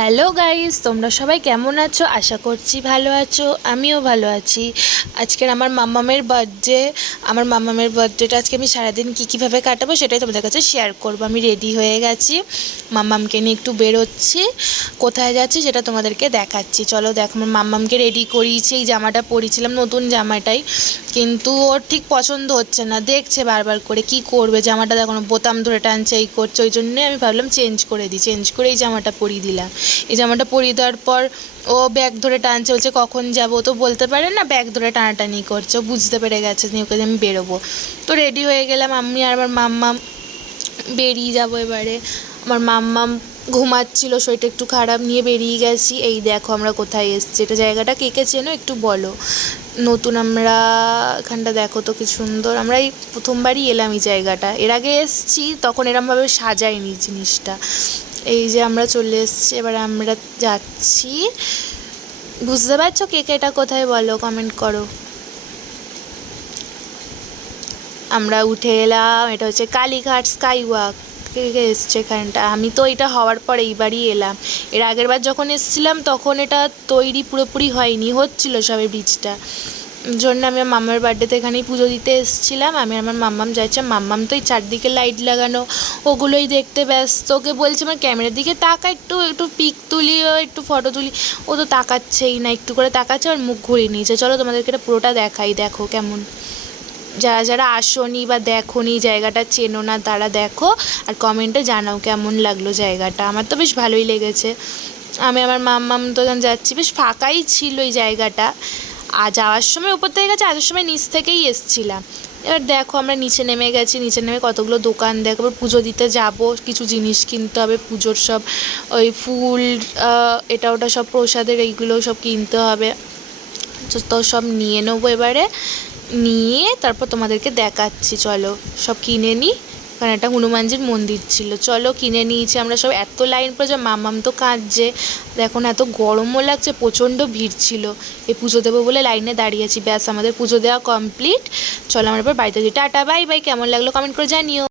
Hello guys, তোমরা সবাই কেমন আছো? আশা করছি ভালো আছো, আমিও ভালো আছি। আজকের আমার মাম্মামের বার্থডেটা আজকে আমি সারাদিন কীভাবে কাটাবো সেটাই তোমাদের কাছে শেয়ার করবো। আমি রেডি হয়ে গেছি, মাম্মামকে নিয়ে একটু বেরোচ্ছি। কোথায় যাচ্ছি সেটা তোমাদেরকে দেখাচ্ছি। চলো দেখো, আমার মাম্মামকে রেডি করিয়েছি। এই জামাটা পরেছিলাম, নতুন জামাটাই, কিন্তু ওর ঠিক পছন্দ হচ্ছে না, দেখছে বারবার করে কি করবে। জামাটা দেখো বোতাম ধরে টানছে, এই করছে। ওই জন্যে আমি ভাবলাম চেঞ্জ করে এই জামাটা পরিয়ে দিলাম। এই জামাটা পরিয়ে দেওয়ার পর ও ব্যাগ ধরে টানছে, বলছে কখন যাবো, তো বলতে পারে না, ব্যাগ ধরে টানাটানি করছে। ও বুঝতে পেরে গেছে যে ওকে আমি বেরোবো। তো রেডি হয়ে গেলাম, আমি আর আমার মাম্মাম বেরিয়ে যাবো এবারে। আমার মাম্মাম ঘুমাচ্ছিল, শরীরটা একটু খারাপ নিয়ে বেরিয়ে গেছি। এই দেখো আমরা কোথায় এসেছি, এটা জায়গাটা কে কে চেনো একটু বলো। নতুন আমরা এখানটা দেখো তো কি সুন্দর। আমরা এই প্রথমবারই এলাম এই জায়গাটা, এর আগে এসেছি তখন এরমভাবে সাজাইনি জিনিসটা। এই যে আমরা চলে এসেছি, এবার আমরা যাচ্ছি। বুঝতে পারছো কে কে এটা কোথায় বলো, কমেন্ট করো। আমরা উঠে এলাম, এটা হচ্ছে কালীঘাট স্কাই ওয়াক। কে কে এসছে এখানটা? আমি তো এটা হওয়ার পর এইবারই এলাম। এর আগের বার যখন এসেছিলাম তখন এটা তৈরি পুরোপুরি হয়নি, হচ্ছিল সবে ব্রিজটা। জন্য আমি আমার মাম্মার বার্থডেতে এখানেই পুজো দিতে এসেছিলাম। আমি আমার মাম্মাম যাচ্ছে, মাম্মাম তো এই চারদিকে লাইট লাগানো ওগুলোই দেখতে ব্যস্ত। ওকে বলছে আমার ক্যামেরার দিকে তাকা, একটু একটু পিক তুলি, একটু ফটো তুলি। ও তো তাকাচ্ছেই না, একটু করে তাকাচ্ছে আর মুখ ঘুরিয়ে নিয়েছে। চলো তোমাদেরকে এটা পুরোটা দেখাই, দেখো কেমন। যারা যারা আসোনি বা দেখোনি, জায়গাটা চেনো না, তারা দেখো আর কমেন্টে জানাও কেমন লাগলো জায়গাটা। আমার তো বেশ ভালোই লেগেছে। আমি আমার মাম্মাম তো যখন যাচ্ছি, বেশ ফাঁকাই ছিল এই জায়গাটা। আর যাওয়ার সময় উপর থেকে গেছে, আসার সময় নিচ থেকেই এসছিলাম। এবার দেখো আমরা নিচে নেমে গেছি, নিচে নেমে কতগুলো দোকান দেখো। এবার পুজো দিতে যাব, কিছু জিনিস কিনতে হবে পুজোর, সব ওই ফুল এটা ওটা সব প্রসাদের এইগুলো সব কিনতে হবে। তো সব নিয়ে নেবো এবারে, নিয়ে তারপর তোমাদেরকে দেখাচ্ছি। চলো সব কিনে নিই। ওখানে একটা হনুমানজির মন্দির ছিল, চলো কিনে নিয়েছি আমরা সব। এত লাইন পড়ে যা, মাম্মাম তো কাঁদছে। দেখো না, এত গরমও লাগছে, প্রচণ্ড ভিড় ছিল। এই পুজো দেবো বলে লাইনে দাঁড়িয়েছি। ব্যাস আমাদের পুজো দেওয়া কমপ্লিট। চলো আমরা এবার বাড়িতে যাই। Tata, bye bye. কেমন লাগলো কমেন্ট করে জানিও।